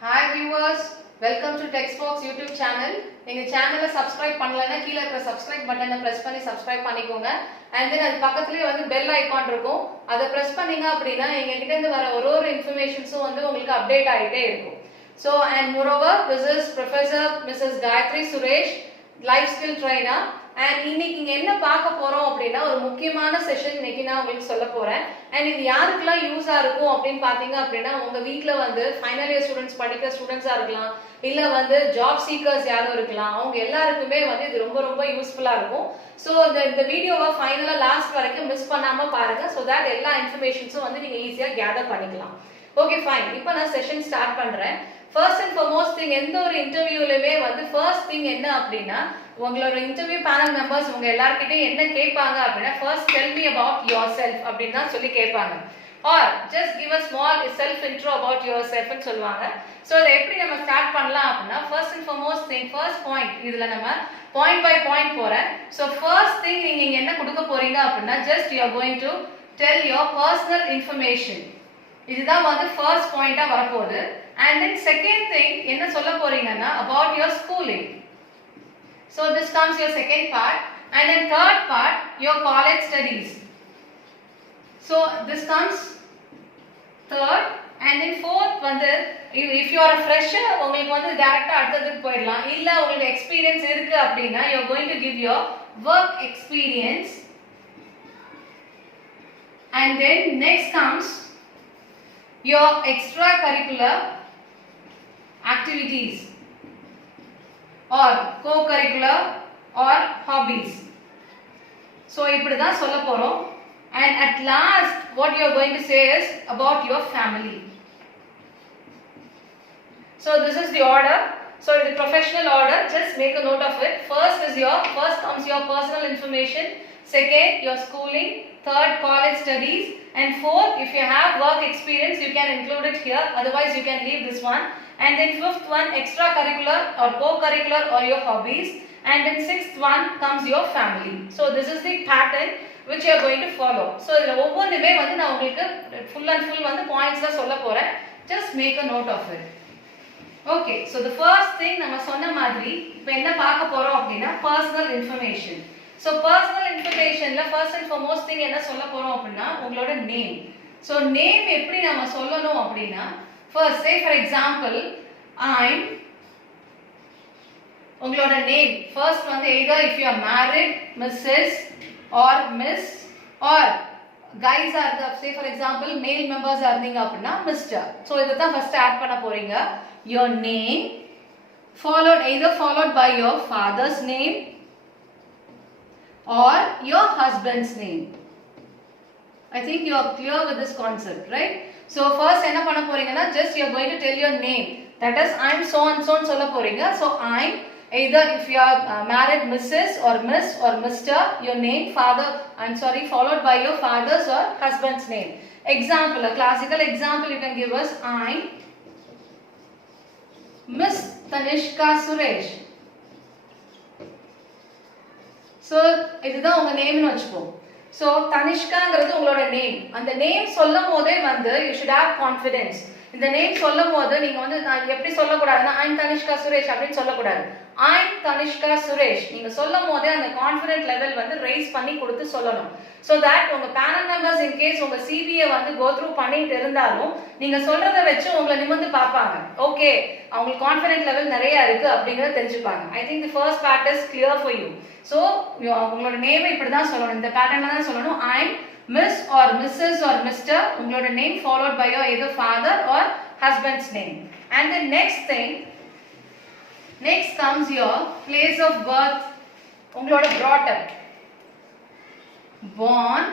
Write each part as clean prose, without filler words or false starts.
Hi viewers, welcome to Textbox YouTube channel. எங்க சேனலை subscribe பண்ணலனா கீழ இருக்கிற சப்ஸ்கிரைப் பட்டனை பிரஸ் பண்ணி சப்ஸ்கிரைப் பண்ணிக்கோங்க. and then அது பக்கத்துலயே வந்து பெல் ஐகான் இருக்கும். அதை பிரஸ் பண்ணீங்க அப்படினா எங்க கிட்ட இருந்து வர ஒரு இன்ஃபர்மேஷன்ஸும் வந்து உங்களுக்கு அப்டேட் ஆயிட்டே இருக்கும். So and moreover, this is Professor Mrs. Gayatri Suresh, life skill trainer. and இன்னைக்கு இங்க என்ன பார்க்க போறோம் அப்படினா ஒரு முக்கியமான செஷன் இன்னைக்கு நான் உங்களுக்கு சொல்ல போறேன். and இது யாருக்கெல்லாம் யூஸா இருக்கும் அப்படினு பாத்தீங்க அப்படினா உங்க வீட்ல வந்து ஃபைனல் இயர் ஸ்டூடண்ட்ஸ் படிக்கிற ஸ்டூடண்ட்ஸா இருக்கலாம், இல்ல வந்து ஜாப் சீக்கர்ஸ் யாரும் இருக்கலாம், அவங்க எல்லாருக்குமே வந்து இது ரொம்ப ரொம்ப யூஸ்ஃபுல்லா இருக்கும். சோ இந்த வீடியோவை ஃபைனலா லாஸ்ட் வரைக்கும் மிஸ் பண்ணாம பாருங்க, so that எல்லா இன்ஃபர்மேஷன்ஸும் வந்து நீங்க ஈஸியா கேதர் பண்ணிக்கலாம். ஓகே ஃபைன், இப்போ நான் செஷன் ஸ்டார்ட் பண்றேன். ஃபர்ஸ்ட் அண்ட் ஃபார்மோஸ்ட் திங், எந்த ஒரு இன்டர்வியூலயுமே வந்து ஃபர்ஸ்ட் திங் என்ன அப்படின்னா உங்களோட இன்டர்வியூ பேனல் மெம்பர்ஸ் உங்க எல்லார்கிட்டயும் என்ன கேட்பாங்க அப்படின்னா first tell me about your செல்ஃப் அப்படின்னு தான் சொல்லி கேட்பாங்க. Or just give a small self intro about your செல்ஃப்னு சொல்லுவாங்க. ஸோ அதை எப்படி நம்ம ஸ்டார்ட் பண்ணலாம் அப்படின்னா first and foremost thing, first point, இதுல நம்ம பாயிண்ட் பை பாயிண்ட் போறேன். ஸோ ஃபர்ஸ்ட் திங் நீங்க இங்க என்ன கொடுக்க போறீங்க அப்படின்னா just you are going to tell your personal information. இதுதான் வந்து ஃபர்ஸ்ட் பாயிண்டா வரப்போகுது. and then second thing என்ன சொல்ல போறீங்கன்னா about your schooling. so this comes your second part. and then third part your college studies. so this comes third. and then fourth வந்து if you are a fresher உங்களுக்கு வந்து டைரக்டா அடுத்ததுக்கு போயிடலாம், இல்ல உங்களுக்கு எக்ஸ்பீரியன்ஸ் இருக்கு அப்படின்னா you are going to give your work experience. and then next comes your extracurricular activities or co-curricular or hobbies. so இப்படி தான் சொல்ல போறோம். and at last what you are going to say is about your family. so this is the order. so in the professional order, just make a note of it. first comes your personal information, second your schooling, third college studies, and fourth if you have work experience you can include it here, otherwise you can leave this one. and then fifth one extracurricular or co-curricular or your hobbies. and then sixth one comes your family. so this is the pattern which you are going to follow. so இதுல ஒவ்வொண்ணுமே வந்து நான் உங்களுக்கு full and full வந்து பாயிண்ட்ஸ்ல சொல்ல போறேன். just make a note of it. okay, so the first thing நம்ம சொன்ன மாதிரி இப்போ என்ன பார்க்க போறோம் அப்படின்னா personal information. so personal informationல first and foremost thing என்ன சொல்ல போறோம் அப்படின்னா உங்களோட name. so name எப்படி நம்ம சொல்லணும் அப்படின்னா first say for example I'm, உங்களோட name first வந்து either if you are married Mrs. or Miss, or guys are the say for example male members are இருந்தீங்க அப்படின்னா Mr. so இத தான் first add பண்ண போறீங்க. your name followed by your father's name or your husband's name. I think you are clear with this concept, right? so first என்ன பண்ண போறீங்கன்னா just you are going to tell your name, that is I'm so and so ன்னு சொல்ல போறீங்க. so I'm either if you are married Mrs. or Miss or Mr. your name followed by your father's or husband's name. example, a classical example you can give us I'm Miss Tanishka Suresh. so இதுதான் உங்க நேம்னு வெச்சுக்கோ. so தனிஷ்காங்கிறது உங்களோட name. அந்த name சொல்லும் போதே வந்து you should have confidence. இந்த name சொல்லும் போது நீங்க வந்து எப்படி சொல்லக்கூடாதுன்னா I'm Tanishka Suresh அப்படின்னு சொல்லக்கூடாது. I'm Tanishka Suresh நீங்க சொல்லும் போதே அந்த கான்ஃபிடென்ட் லெவல் வந்து ரைஸ் பண்ணி கொடுத்து சொல்லணும். so that உங்க பேனல் மெம்பர்ஸ் in case உங்க சிவியை வந்து go through பண்ணிட்டு இருந்தாலும் நீங்க சொல்றத வச்சு உங்களை நிமிர்ந்து பார்ப்பாங்க. ஓகே, அவங்களுக்கு கான்ஃபிடென்ட் லெவல் நிறைய இருக்கு அப்படிங்கறத தெரிஞ்சுப்பாங்க. I think the first part is clear for you. so உங்களோட நேம் இப்படி தான் சொல்லணும், இந்த பேட்டர்ன்ல தான் சொல்லணும். I'm Miss or Mrs. or Mr. உங்களோட name followed by your either father or husband's name. and the next comes your place of birth. உங்களோட brought up, born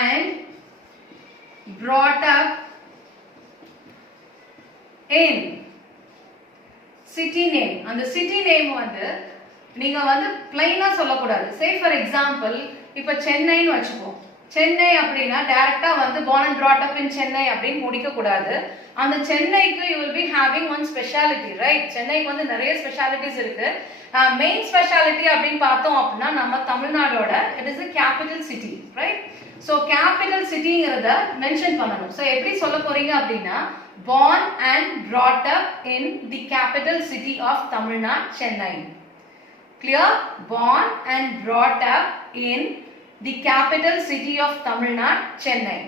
and brought up in city name. அந்த city name வந்து நீங்க வந்து plain-ஆ சொல்லக்கூடாது. say for example இப்ப சென்னைன்னு வச்சுப்போம். சென்னை அப்படின்னா டைரக்டா வந்து born and brought up in Chennai அப்படின்னு முடிக்க கூடாது. அந்த சென்னைக்கு you will be having one speciality, right? சென்னைக்கு வந்து நிறைய ஸ்பெஷாலிட்டிஸ் இருக்கு. மெயின் ஸ்பெஷாலிட்டி அப்படின்னு பார்த்தோம் அப்படின்னா நம்ம தமிழ்நாடோட it is a capital city, right? So capital cityங்கிறத மென்ஷன் பண்ணணும். So எப்படி சொல்ல போறீங்க அப்படின்னா born and brought up in the capital city of Tamil Nadu, Chennai. Clear? Born and brought up in the capital city of Tamil Nadu, Chennai.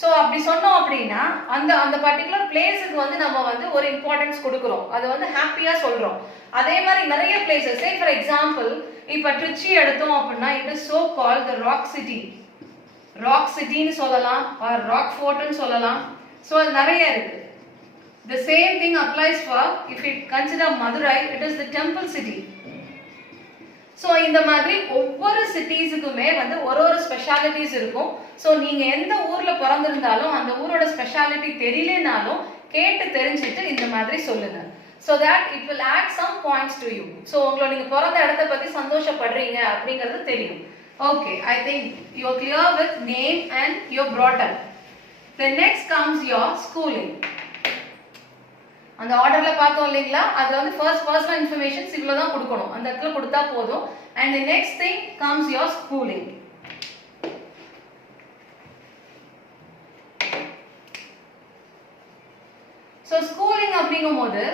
So அப்படி சொன்னோம் அப்படின்னா அந்த அந்த பர்టిక్యులர் பிளேஸ்க்கு வந்து நம்ம வந்து ஒரு இம்பார்ட்டன்ஸ் கொடுக்கிறோம். அது வந்து ஹாப்பியா சொல்றோம். அதே மாதிரி நிறைய பிளேसेस say for example இப்ப ட்ரிச்சி எடுத்தோம் அப்படின்னா it is so called the rock city. rock city னு சொல்லலாம் or rock fort னு சொல்லலாம். So நிறைய இருக்கு. The same thing applies for if you consider Madurai, it is the temple city. So இந்த மாதிரி ஒவ்வொரு சிட்டிஸ்க்குமே வந்து ஒரு ஒரு ஸ்பெஷாலிட்டிஸ் இருக்கும். ஸோ நீங்க எந்த ஊர்ல பிறந்திருந்தாலும் அந்த ஊரோட ஸ்பெஷாலிட்டி தெரியலனாலும் கேட்டு தெரிஞ்சுட்டு இந்த மாதிரி சொல்லுங்க. So that it will add some points to you. So உங்களை நீங்க பிறந்த இடத்தை பத்தி சந்தோஷப்படுறீங்க அப்படிங்கிறது தெரியும். Okay, I think you are clear with name and your brought up. Then next comes your schooling. அந்த ஆர்டர்ல பார்த்தோம் இல்லீங்களா, அதுல வந்து ஃபர்ஸ்ட் பர்சனல் இன்ஃபர்மேஷன்ஸ் இவ்வளவு தான் கொடுக்கணும். அந்த இடத்துல கொடுத்தா போதும். And the next thing comes your schooling. So schooling அப்படிங்கும்போது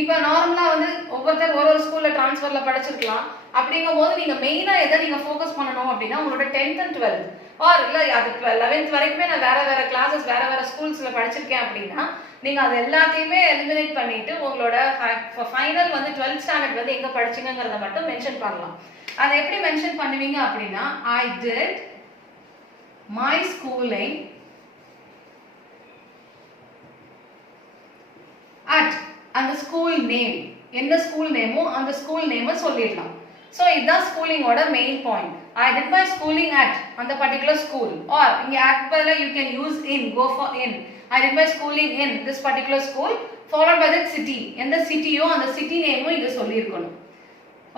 இப்போ நார்மலா வந்து ஒவ்வொருத்தர் ஒரு ஸ்கூல்ல ட்ரான்ஸ்ஃபர்ல படிச்சிருக்கலாம். அப்படிங்கும்போது நீங்க மெயினா எதை நீங்க ஃபோக்கஸ் பண்ணணும் அப்படின்னா உங்களோட 10th and 12th ஆர் இல்ல அது 11th வரைக்குமே நான் வேற வேற கிளாसेस வேற வேற ஸ்கூல்ஸ்ல படிச்சிருக்கேன் அப்படின்னா நீங்க அது எல்லாத்தையுமே எலிமினேட் பண்ணிட்டு உங்களோட ஃபைனல் வந்து 12th ஸ்டாண்டர்ட் வந்து எங்க படிச்சீங்கங்கறத மட்டும் மென்ஷன் பண்ணலாம். அதை எப்படி மென்ஷன் பண்ணுவீங்க அப்படின்னா I did my schooling at அந்த ஸ்கூல் நேம் என்ன ஸ்கூல் நேமோ அந்த ஸ்கூல் நேமை சொல்லிடலாம். ஸோ இதுதான் ஸ்கூலிங்கோட main point. I did my schooling at அந்த பர்டிகுலர் ஸ்கூல் ஆர் இங்கே at பதிலா you can use in, go for in. I did my schooling in this particular school followed by that city. எந்த சிட்டியோ அந்த city நேமும் இங்கே சொல்லியிருக்கணும்.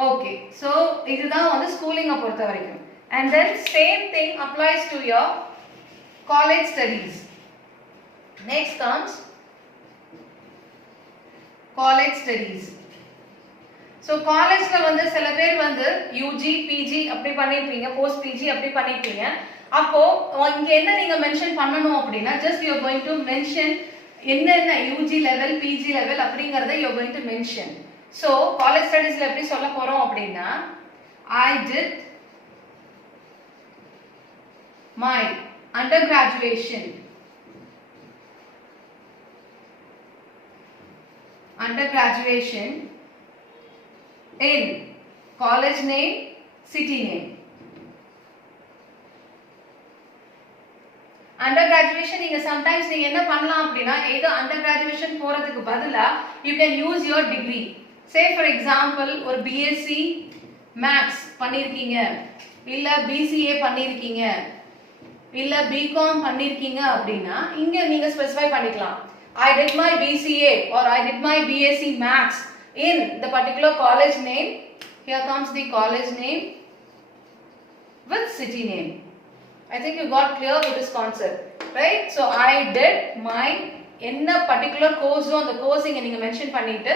Okay, so இதுதான் வந்து ஸ்கூலிங்கை பொறுத்த வரைக்கும். And then same thing applies to your college studies. Next comes college studies. So காலேஜ்ல வந்து சில பேர் வந்து யூஜி பிஜி அப்படி பண்ணிருப்பீங்க, போஸ்ட் பிஜி அப்படி பண்ணிருப்பீங்க. அப்போ இங்க என்ன நீங்க மென்ஷன் பண்ணணும் அப்படின்னா just you are going to mention என்னென்ன யூஜி லெவல் பிஜி லெவல் அப்படிங்கறத you are going to mention. So college studiesல எப்படி சொல்ல போறோம் அப்படின்னா I did my undergraduation in college name, city name. Undergraduation நீங்க sometimes நீங்க என்ன பண்ணலாம் அப்படின்னா either undergraduation போறதுக்கு பதிலா you can use your degree. Say for example ஒரு BSc Maths பண்ணிருக்கீங்க, இல்ல BCA பண்ணிருக்கீங்க, இல்ல BCom பண்ணிருக்கீங்க அப்படின்னா இங்க நீங்க ஸ்பெசிஃபை பண்ணிக்கலாம். I did my BCA or I did my BSc Maths in the particular college name. Here comes the college name with city name. I think you got clear with this concept, right? So I did my என்ன particular course on the course இங்க நீங்க mention பண்ணிட்டு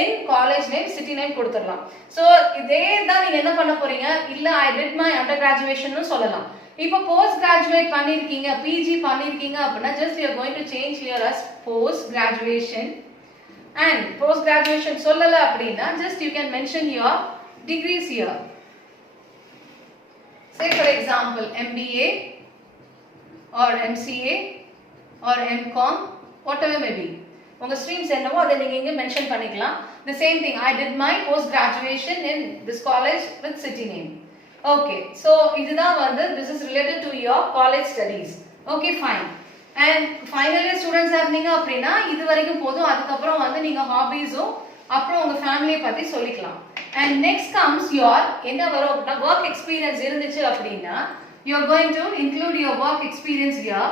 in college name city name கொடுத்துடலாம். So இதே தான் நீங்க என்ன பண்ண போறீங்க, இல்ல I did my undergraduation னு சொல்லலாம். இப்போ post graduate பண்ணிருக்கீங்க, PG பண்ணிருக்கீங்க அப்படினா just you are going to change here as post graduation. And post graduation சொல்லல அப்படினா just you can mention your degrees here. Say for example MBA or MCA or MCom, whatever may be. உங்க streams என்னவோ அதை நீங்க இங்க mention பண்ணிக்கலாம். The same thing, I did my post graduation in this college with city name. Okay, so இதுதான் வந்து this is related to your college studies. Okay, fine. And finally students இருந்தீங்க அப்படினா இது வரைக்கும் போதும். அதுக்கு அப்புறம் வந்து நீங்க ஹாபீஸும் அப்புறம் உங்க ஃபேமிலியை பத்தி சொல்லிக்கலாம். And next comes your என்ன வரும் அப்படினா work experience இருந்துச்சு அப்படினா you are going to include your work experience here.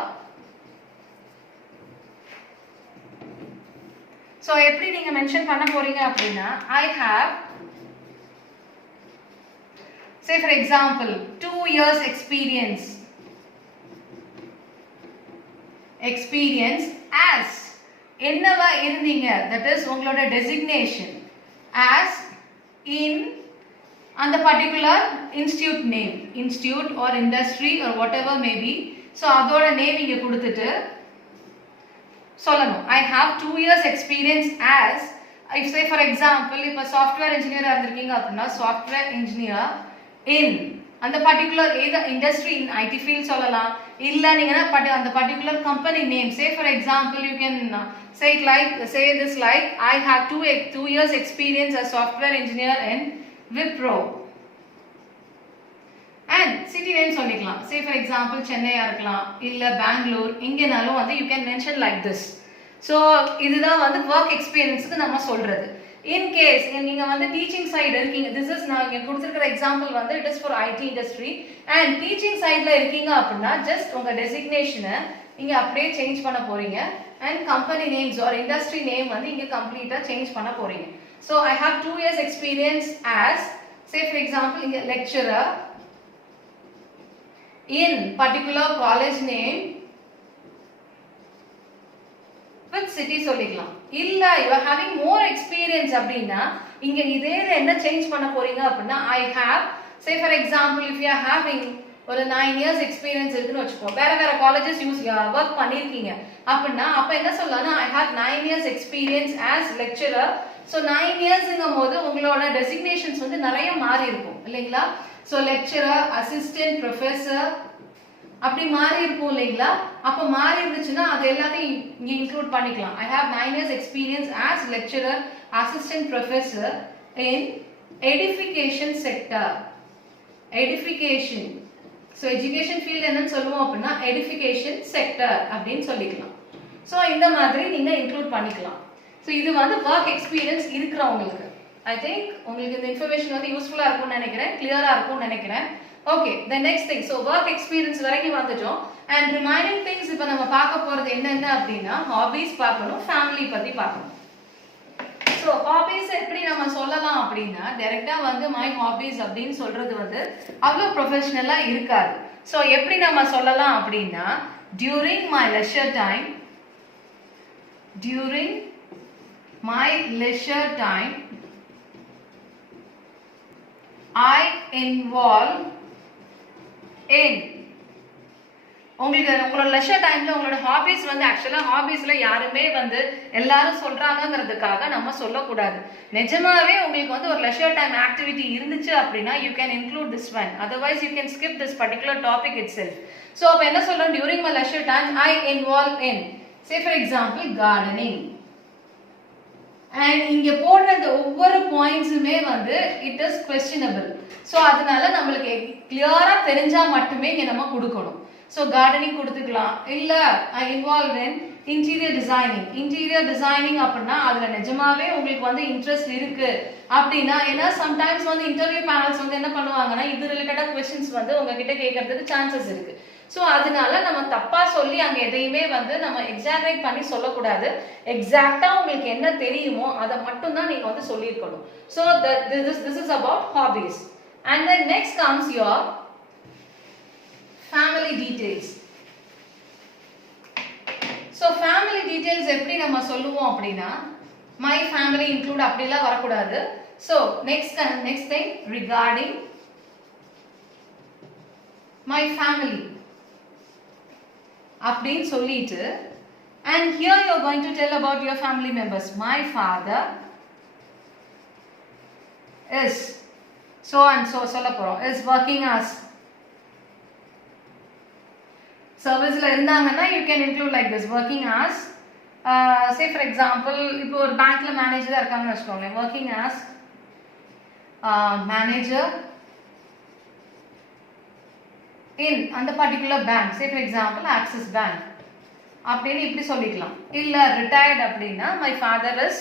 So எப்படி நீங்க மென்ஷன் பண்ண போறீங்க அப்படினா I have, say for example 2 years experience as என்னவா இருந்தீங்க, that is உங்களோட designation as in அந்த particular institute name, institute or industry or whatever may be. So அதோட நேம் இங்க கொடுத்துட்டு சொல்லணும். I have 2 years experience as, if say for example இப்போ software இன்ஜினியரா இருந்திருக்கீங்க அப்படின்னா சாஃப்ட்வேர் இன்ஜினியர் இன் அந்த பர்டிகுலர் ஏதோ இண்டஸ்ட்ரி இன் ஐடி ஃபீல்ட் சொல்லலாம். இல்ல நீங்க அந்த particular company name, say for example you can say this like I have 2 years experience as software engineer in Wipro. And city name சொல்லிக்கலாம். Say for example சென்னையா இருக்கலாம், இல்ல பெங்களூர், இங்கனாலும் வந்து you can mention like this. So இதுதான் வந்து work experienceக்கு நம்ம சொல்றது. In case நீங்க வந்து டீச்சிங் சைடு இருக்கீங்க, this is நான் இங்க கொடுத்திருக்கிற எக்ஸாம்பிள் வந்து it is for IT industry and teaching சைடுல இருக்கீங்க அப்படின்னா just உங்க டெசிக்னேஷனை இங்க அப்படியே சேஞ்ச் பண்ண போறீங்க and company names or industry name வந்து இங்க கம்ப்ளீட்டா சேஞ்ச் பண்ண போறீங்க. So I have 2 years experience as, say for example இங்க lecturer in particular college name with city சொல்லிக்கலாம். இல்ல you are having more experience அப்படினா இங்க இதே என்ன சேஞ்ச் பண்ண போறீங்க அப்படினா I have, say for example if you are having ஒரு 9 years experience இருக்குன்னு வெச்சுக்கோ, வேற வேற colleges யூஸ் வர்க் பண்ணிருக்கீங்க அப்படினா அப்ப என்ன சொல்லலாம்னா I have 9 years experience as lecturer. So 9 yearsங்கும்போது உங்களோட டெசிக்னேஷன்ஸ் வந்து நிறைய மாறி இருக்கும் இல்லைங்களா? So lecturer, assistant professor அப்படி மாறி இருக்கும் இல்லைங்களா? அப்ப மாறி இருந்துச்சுன்னா அது எல்லாத்தையும் இங்க இன்க்ளூட் பண்ணிக்கலாம். I have 9 years experience as lecturer, assistant professor in education sector. Education. So education field என்னன்னு சொல்லுவோம் அப்படின்னா education sector அப்படின்னு சொல்லிக்கலாம். So இந்த மாதிரி நீங்க இன்க்ளூட் பண்ணிக்கலாம். So இது வந்து work experience இருக்கிறவங்களுக்கு. I think உங்களுக்கு இந்த இன்ஃபர்மேஷன் வந்து யூஸ்ஃபுல்லா இருக்கும்னு நினைக்கிறேன், கிளியரா இருக்கும்னு நினைக்கிறேன். Okay, the next thing, so work experience வரைக்கும் வந்துட்டோம். And remaining things இப்போ நம்ம பார்க்க போறது என்னென்ன அப்படின்னா hobbies பார்க்கணும், family பத்தி பார்க்கணும். So hobbies எப்படி நம்ம சொல்லலாம் அப்படின்னா டைரக்டா வந்து my hobbies அப்படின்னு சொல்றது வந்து அவ்வளவு ப்ரொஃபஷனலா இருக்காது. So எப்படி நம்ம சொல்லலாம் அப்படின்னா during my leisure time I involve in உங்களோட லெஷர் டைம்ல உங்களோட ஹாபிஸ் வந்து ஆக்சுவலா ஹாபிஸ்ல யாருமே வந்து எல்லாரும் சொல்றாங்கங்கிறதுக்காக நம்ம சொல்லக்கூடாது. நிஜமாவே உங்களுக்கு வந்து ஒரு லெஷர் டைம் ஆக்டிவிட்டி இருந்துச்சு அப்படின்னா you can include this one, otherwise you can skip this particular topic it self. So அப்போ என்ன சொல்றோம், during my leisure time I involve in, say for example gardening. And இங்க போடுற இந்த ஒவ்வொரு பாயிண்ட்ஸுமே வந்து இட் இஸ் குவெஸ்டினபிள். ஸோ அதனால நம்மளுக்கு கிளியரா தெரிஞ்சா மட்டுமே இங்க நம்ம கொடுக்கணும். ஸோ கார்டனிங் கொடுத்துக்கலாம், இல்ல ஐ இன்வால்வ் இன் இன்டீரியர் டிசைனிங் அப்படின்னா அதுல நிஜமாவே உங்களுக்கு வந்து இன்ட்ரெஸ்ட் இருக்கு அப்படின்னா, ஏன்னா சம்டைம்ஸ் வந்து இன்டர்வியூ பேனல்ஸ் வந்து என்ன பண்ணுவாங்கன்னா இது ரிலேட்டடா கொஸ்டின்ஸ் வந்து உங்ககிட்ட கேட்கறதுக்கு சான்சஸ் இருக்கு. ஸோ அதனால நம்ம தப்பா சொல்லி அங்க எதையுமே வந்து நம்ம எக்ஸாக்ரேட் பண்ணி சொல்லக்கூடாது. எக்ஸாக்டா உங்களுக்கு என்ன தெரியுமோ அதை மட்டும் தான் நீங்க வந்து சொல்லியிருக்கணும். So this is about hobbies. And then next comes your family details. So family details எப்படி நம்ம சொல்லுவோம் அப்படின்னா my family include அப்படிலாம் வரக்கூடாது. So next thing regarding my family அப்படின்னு சொல்லிட்டு, and here you are going to tell about your family members. My father is so and so சொல்ல போறோம், is working as சர்வீஸ்ல இருந்தாங்கன்னா you can include like this, working as say for example இப்போ ஒரு பேங்க்ல மேனேஜரா இருக்காங்கன்னு வெச்சுக்கோங்க, working as manager in அந்த particular bank, say for example Axis Bank அப்படின்னு இப்படி சொல்லிக்கலாம். இல்ல ரிட்டையர்ட் அப்படின்னா my father is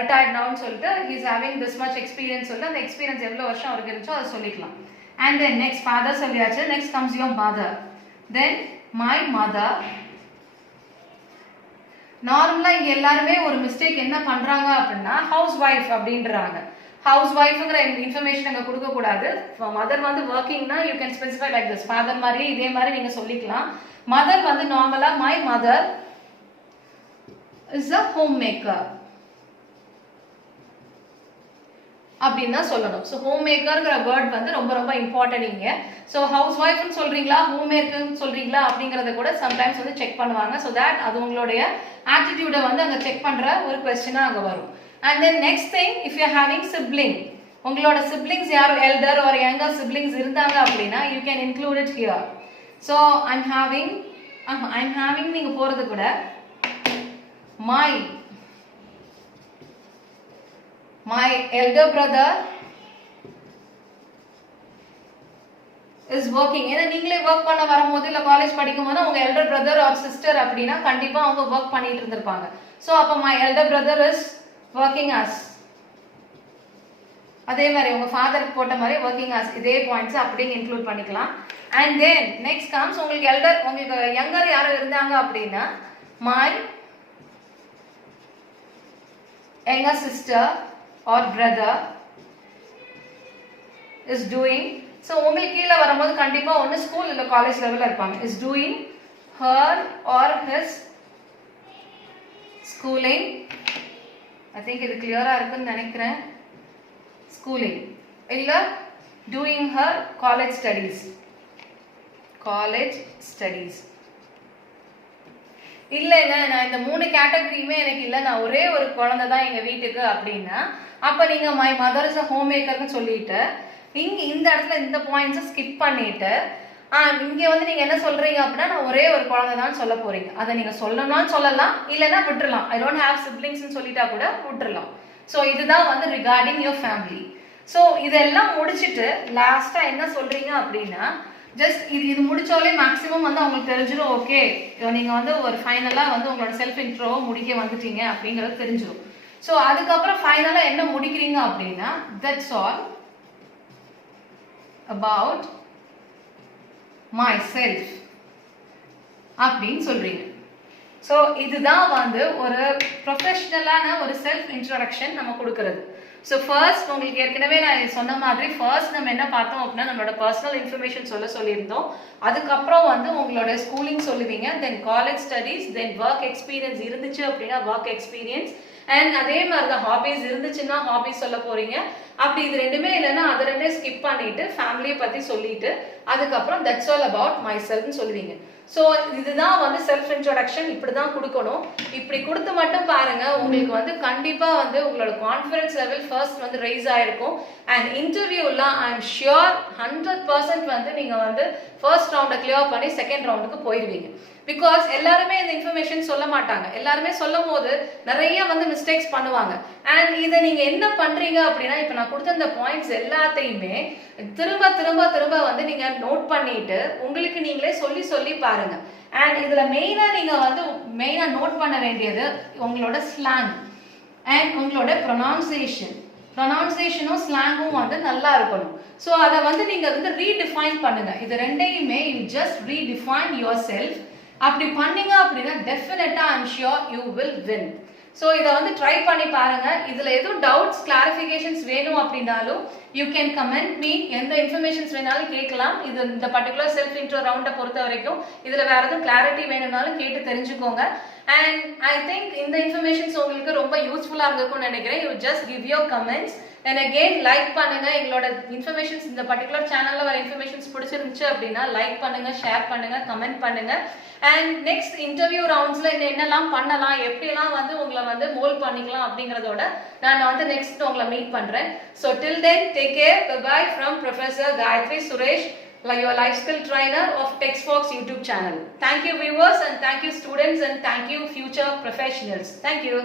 retired now ன்னு சொல்லிட்டு he is having this much experience சொல்லிட்டு அந்த எக்ஸ்பீரியன்ஸ் எவ்வளவு வருஷம் அவருக்கு இருந்துச்சோ அதை சொல்லிக்கலாம். And then next father சொல்லியாச்சு, next comes your mother. Then my mother. நார்மலா இங்க எல்லாருமே ஒரு மிஸ்டேக் என்ன பண்றாங்க அப்படின்னா ஹவுஸ் ஒய்ஃப் அப்படின்றாங்க. ஹவுஸ் ஒய்ஃப்ங்கிற இன்ஃபர்மேஷன் அங்க கொடுக்க கூடாது. மதர் வந்து ஒர்க்கிங்னா you can specify like this, father மாதிரி இதே மாதிரி நீங்க சொல்லிக்கலாம். மதர் வந்து நார்மலா my mother is a homemaker அப்படின்னு தான் சொல்லணும். ஸோ ஹோம் மேக்கர்ங்கிற வேர்ட் வந்து ரொம்ப ரொம்ப இம்பார்ட்டன்ட் இங்க. ஸோ ஹவுஸ் ஒய்ஃப்னு சொல்றீங்களா ஹோம் மேக்கர்னு சொல்றீங்களா அப்படிங்கறத கூட சம்டைம்ஸ் வந்து செக் பண்ணுவாங்க. ஸோ தட் அது உங்களுடைய ஆட்டிடியூடை வந்து அங்க செக் பண்ற ஒரு கொஸ்டினா அங்க வரும். And then next thing, if you having sibling, உங்களோட சிப்ளிங்ஸ் யாரும் எல்டர் ஒரு யங்கர் சிப்ளிங்ஸ் இருந்தாங்க அப்படின்னா you can include it here. So I'm having நீங்க போறது கூட my elder brother is working. ஏன்னா நீங்களே ஒர்க் பண்ண வரும்போது இல்ல காலேஜ் படிக்கும் போது உங்க எல்டர் பிரதர் ஆர் சிஸ்டர் அப்படின்னா கண்டிப்பா அவங்க ஒர்க் பண்ணிட்டு இருந்திருப்பாங்க. ஸோ அப்போ my elder brother is working as, அதே மாதிரி உங்க ஃபாதருக்கு போட்ட மாதிரி ஒர்க்கிங் as, இதே பாயிண்ட்ஸ் அப்படியே இன்க்ளூட் பண்ணிக்கலாம். அண்ட் தென் நெக்ஸ்ட் கம்ஸ் உங்களுக்கு யங்கர் யாரும் இருந்தாங்க அப்படின்னா my younger sister or brother is doing. so உங்களுக்கு கீழ வரும்போது கண்டிப்பா ஒன்னு ஸ்கூல் இல்ல காலேஜ் லெவல்ல இருப்பாங்க. is doing her or his schooling. I think இது கிளியரா இருக்குன்னு நினைக்கிறேன். schooling இல்ல doing her college studies. இல்லைங்க நான் இந்த 3 கேட்டகரியுமே எனக்கு இல்லை, நான் ஒரே ஒரு குழந்தை தான் எங்க வீட்டுக்கு அப்படின்னா அப்ப நீங்க my mother is a home மேக்கர்னு சொல்லிட்டு இந்த இடத்துல இந்த பாயிண்ட்ஸை ஸ்கிப் பண்ணிட்டு இங்க வந்து நீங்க என்ன சொல்றீங்க அப்படின்னா நான் ஒரே ஒரு குழந்தை தான் சொல்ல போறீங்க. அதை நீங்க சொல்லணும்னு சொல்லலாம், இல்லைன்னா விட்டுறலாம். ஐ டோன்ட் ஹேவ் சிப்ளிங்ஸ்னு சொல்லிட்டா கூட விட்டுறலாம். ஸோ இதுதான் வந்து ரிகார்டிங் யுவர் ஃபேமிலி. ஸோ இதெல்லாம் முடிச்சுட்டு லாஸ்டா என்ன சொல்றீங்க அப்படின்னா ஜஸ்ட் இது முடிச்சாலே மேக்ஸிமம் வந்து அவங்களுக்கு தெரிஞ்சிடும். ஓகே நீங்க வந்து ஒரு ஃபைனலா வந்து உங்களோட செல்ஃப் இன்ட்ரோவை முடிக்க வந்துட்டீங்க அப்படிங்கிறது தெரிஞ்சிடும். ஸோ அதுக்கப்புறம் ஃபைனலா என்ன முடிக்கிறீங்க அப்படின்னா that's all about my self அப்படின்னு சொல்றீங்க. ஸோ இதுதான் வந்து ஒரு ப்ரொஃபஷனலான ஒரு செல்ஃப் இன்ட்ரோடக்ஷன் நம்ம கொடுக்கறது. ஸோ ஃபர்ஸ்ட் உங்களுக்கு ஏற்கனவே நான் சொன்ன மாதிரி ஃபர்ஸ்ட் நம்ம என்ன பார்த்தோம் அப்படின்னா நம்மளோட பர்சனல் இன்ஃபர்மேஷன் சொல்லியிருந்தோம். அதுக்கப்புறம் வந்து உங்களோட ஸ்கூலிங் சொல்லுவீங்க, தென் காலேஜ் ஸ்டடீஸ், தென் ஒர்க் எக்ஸ்பீரியன்ஸ் இருந்துச்சு அப்படின்னா ஒர்க் எக்ஸ்பீரியன்ஸ், அண்ட் அதே மாதிரி தான் ஹாபிஸ் இருந்துச்சுன்னா ஹாபிஸ் சொல்ல போறீங்க. அப்படி இது ரெண்டுமே இல்லைன்னா அதை ரெண்டே ஸ்கிப் பண்ணிட்டு ஃபேமிலியை பத்தி சொல்லிட்டு அதுக்கப்புறம் தட்ஸ் ஆல் அபவுட் மை செல்ஃப்னு சொல்லுவீங்க. ஸோ இதுதான் வந்து செல்ஃப் இன்ட்ரோடக்ஷன், இப்படிதான் கொடுக்கணும். இப்படி கொடுத்து மட்டும் பாருங்க உங்களுக்கு வந்து கண்டிப்பா வந்து உங்களோட கான்ஃபிடன்ஸ் லெவல் ஃபர்ஸ்ட் வந்து ரைஸ் ஆயிருக்கும். அண்ட் இன்டர்வியூலாம் ஐ எம் ஷியோர் 100% வந்து நீங்க வந்து ஃபர்ஸ்ட் ரவுண்டை கிளியர் பண்ணி செகண்ட் ரவுண்டுக்கு போயிடுவீங்க. பிகாஸ் எல்லாருமே இந்த இன்ஃபர்மேஷன் சொல்ல மாட்டாங்க. எல்லாருமே சொல்லும் போது நிறைய வந்து மிஸ்டேக்ஸ் பண்ணுவாங்க. அண்ட் இதை நீங்க என்ன பண்றீங்க அப்படின்னா இப்ப நான் கொடுத்த இந்த பாயிண்ட்ஸ் எல்லாத்தையுமே திரும்ப திரும்ப திரும்ப வந்து நீங்க நோட் பண்ணிட்டு உங்களுக்கு நீங்களே சொல்லி பாருங்க. அண்ட் இதுல நீங்க வந்து மெயினா நோட் பண்ண வேண்டியது உங்களோட ஸ்லாங் அண்ட் உங்களோட ப்ரொனவுன்சியேஷனும் ஸ்லாங்கும் வந்து நல்லா இருக்கணும். ஸோ அதை வந்து நீங்க வந்து ரீடிஃபைன் பண்ணுங்க. இது ரெண்டையுமே you just redefine your self. அப்படி பண்ணீங்க அப்படின்னா டெஃபினட்டா I am sure you will win. So இதை வந்து ட்ரை பண்ணி பாருங்க. இதுல எதுவும் டவுட்ஸ் கிளாரிஃபிகேஷன்ஸ் வேணும் அப்படின்னாலும் யூ கேன் கமெண்ட் மீ. எந்த இன்ஃபர்மேஷன்ஸ் வேணாலும் கேட்கலாம். இது இந்த பர்டிகுலர் செல்ஃப் இன்ட்ரோ ரவுண்டை பொறுத்த வரைக்கும் இதுல வேற எதுவும் கிளாரிட்டி வேணும்னாலும் கேட்டு தெரிஞ்சுக்கோங்க. அண்ட் ஐ திங்க் இந்த இன்ஃபர்மேஷன்ஸ் உங்களுக்கு ரொம்ப யூஸ்ஃபுல்லா இருக்கும்னு நினைக்கிறேன். You just give your comments and again like பண்ணுங்க. எங்களோட இன்ஃபர்மேஷன்ஸ் இந்த பர்டிகுலர் சேனல்ல வர இன்ஃபர்மேஷன்ஸ் பிடிச்சிருந்துச்சு அப்படின்னா லைக் பண்ணுங்க, ஷேர் பண்ணுங்க, கமெண்ட் பண்ணுங்க. அண்ட் நெக்ஸ்ட் இன்டர்வியூ ரவுண்ட்ஸ்ல என்னெல்லாம் பண்ணலாம், எப்படிலாம் வந்து உங்களை வந்து மோல்ட் பண்ணிக்கலாம் அப்படிங்கறதோட நான் வந்து நெக்ஸ்ட் உங்களை மீட் பண்றேன். So till then take care. Bye from professor Gayatri Suresh, your life skill trainer of TextFox YouTube channel. Thank you viewers and thank you students and thank you future professionals. Thank you.